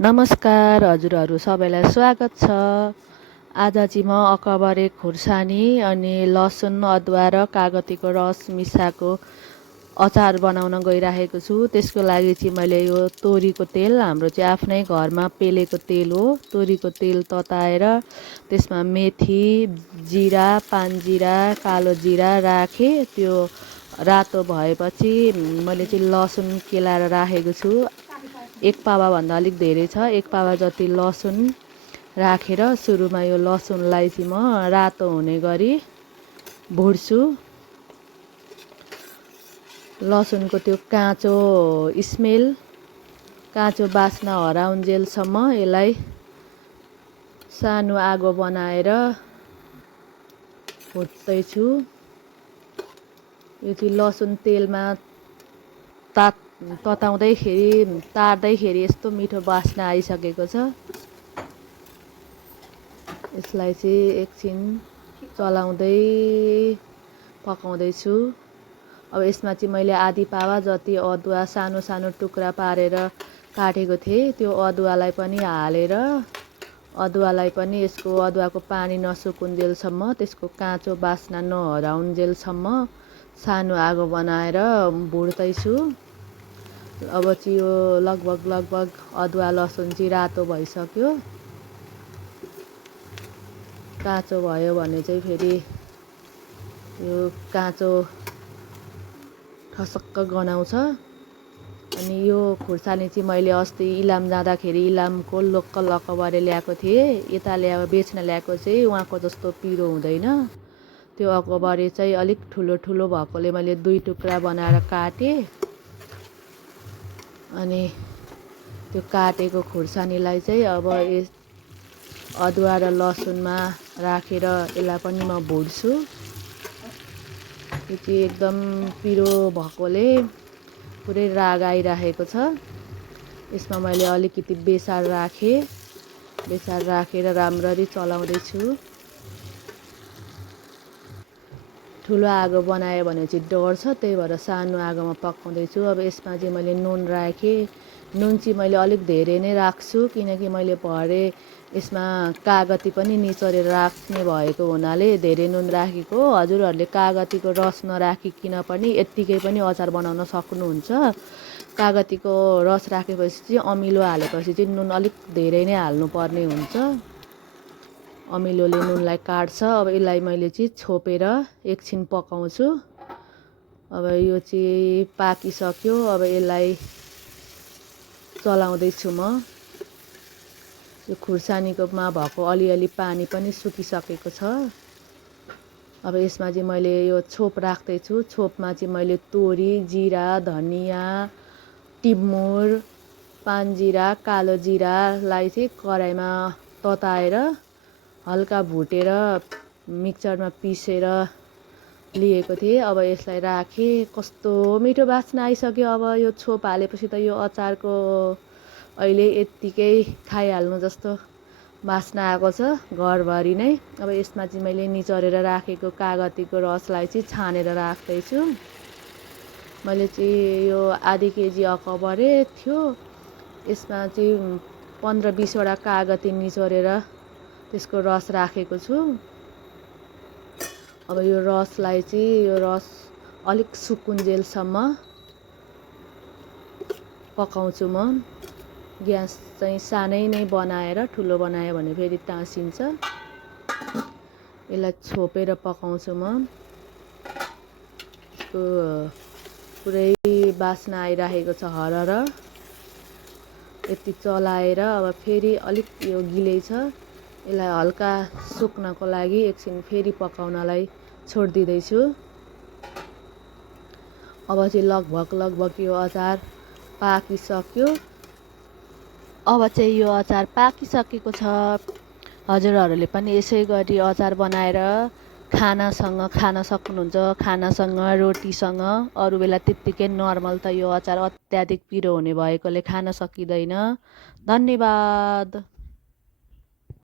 नमस्कार हजुरहरू सबैलाई स्वागत छ। आज चाहिँ म अकबरे खुर्सानी अनि लसुन अदुवा र कागतीको रस मिसाएको अचार बनाउन गइरहेको छु। त्यसको लागि चाहिँ मैले यो तोरीको तेल, हाम्रो चाहिँ आफ्नै घरमा पेलेको तेल हो। तोरीको तेल तताएर त्यसमा मेथी, जिरा, पानजिरा, कालो जिरा राखेँ। त्यो रातो भएपछि मैले चाहिँ लसुन केलाएर राखेको छु। एक पावाभन्दा अलिक धेरै छ। एक पावा जति लसुन राखेर सुरुमा यो लसुनलाई चाहिँ म रातो हुने गरी भुट्छु। लसुनको त्यो काँचो स्मेल, काँचो बास्ना हराउन्जेलसम्म यसलाई सानो आगो बनाएर भुट्दैछु। यो चाहिँ लसुन तेलमा तार्दैखेरि यस्तो मिठो बास्ना आइसकेको छ। यसलाई चाहिँ एकछिन चलाउँदै पकाउँदैछु। अब यसमा चाहिँ मैले आधी पावा जति अदुवा सानो सानो टुक्रा पारेर काटेको थिएँ। त्यो अदुवालाई पनि हालेर यसको अदुवाको पानी नसुकुन्जेलसम्म, त्यसको काँचो बास्ना नहराउन्जेलसम्म सानो आगो बनाएर भुट्दैछु। अब चाहिँ यो लगभग अदुवा लसुन चाहिँ रातो भइसक्यो। काँचो भयो भने चाहिँ फेरि यो काँचो ठसक्क गनाउँछ। अनि यो खुर्सानी चाहिँ मैले अस्ति इलाम जाँदाखेरि इलामको लोकल अकबरे ल्याएको थिएँ। यता बेच्न ल्याएको चाहिँ उहाँको जस्तो पिरो हुँदैन। त्यो अकबरे चाहिँ अलिक ठुलो ठुलो भएकोले मैले 2 टुक्रा बनाएर काटेँ। अनि त्यो काटेको खुर्सानीलाई चाहिँ अब अदुवा र लसुनमा राखेर यसलाई पनि म भुट्छु। यो चाहिँ एकदम पिरो भएकोले पुरै राग आइरहेको छ। यसमा मैले अलिकति बेसार राखेर राम्ररी चलाउँदैछु। ठुलो आगो बनायो भने चाहिँ डर छ, त्यही भएर सानो आगोमा पकाउँदैछु। अब यसमा चाहिँ मैले नुन राखेँ। नुन चाहिँ मैले अलिक धेरै नै राख्छु, किनकि मैले भरे यसमा कागती पनि निचोरेर राख्ने भएको हुनाले धेरै नुन राखेको। हजुरहरूले कागतीको रस नराखिकन पनि यत्तिकै पनि अचार बनाउन सक्नुहुन्छ। कागतीको रस राखेपछि चाहिँ अमिलो हालेपछि चाहिँ नुन अलिक धेरै नै हाल्नुपर्ने हुन्छ। अमिलोले नुनलाई काट्छ। अब यसलाई मैले चाहिँ छोपेर एकछिन पकाउँछु। अब यो चाहिँ पाकिसक्यो। अब यसलाई चलाउँदैछु म। यो खुर्सानीकोमा भएको अलिअलि पानी पनि सुकिसकेको छ। अब यसमा चाहिँ मैले यो छोप राख्दैछु। छोपमा चाहिँ मैले तोरी, जिरा, धनियाँ, टिमुर, पानजिरा, कालो जिरालाई चाहिँ कराईमा तताएर हल्का भुटेर मिक्सरमा पिसेर लिएको थिएँ। अब यसलाई राखेँ। कस्तो मिठो बास्ना आइसक्यो। अब यो छोप हालेपछि त यो अचारको अहिले यत्तिकै खाइहाल्नु जस्तो बास्ना आएको छ घरभरि नै। अब यसमा चाहिँ मैले निचोरेर राखेको कागतीको रसलाई चाहिँ छानेर राख्दैछु। मैले चाहिँ यो आधी केजी अकबरे थियो। यसमा चाहिँ 15-20 वटा कागती निचोरेर त्यसको रस राखेको छु। अब यो रस अलिक सुकुन्जेलसम्म पकाउँछु म। ग्यास चाहिँ सानै नै बनाएर, ठुलो बनायो भने फेरि टाँसिन्छ। यसलाई छोपेर पकाउँछु म। यसको पुरै बास्ना आइरहेको छ हरर। यति चलाएर अब फेरि अलिक यो गिलै छ। यसलाई हल्का सुक्नको लागि एकछिन फेरि पकाउनलाई छोडिदिँदैछु। अब चाहिँ लगभग यो अचार पाकिसक्यो। अब चाहिँ यो अचार पाकिसकेको छ। हजुरहरूले पनि यसै गरी अचार बनाएर खानासँग खान सक्नुहुन्छ। खानासँग, रोटीसँग। अरू बेला त्यत्तिकै नर्मल त यो अचार अत्याधिक पिरो हुने भएकोले खान सकिँदैन। धन्यवाद।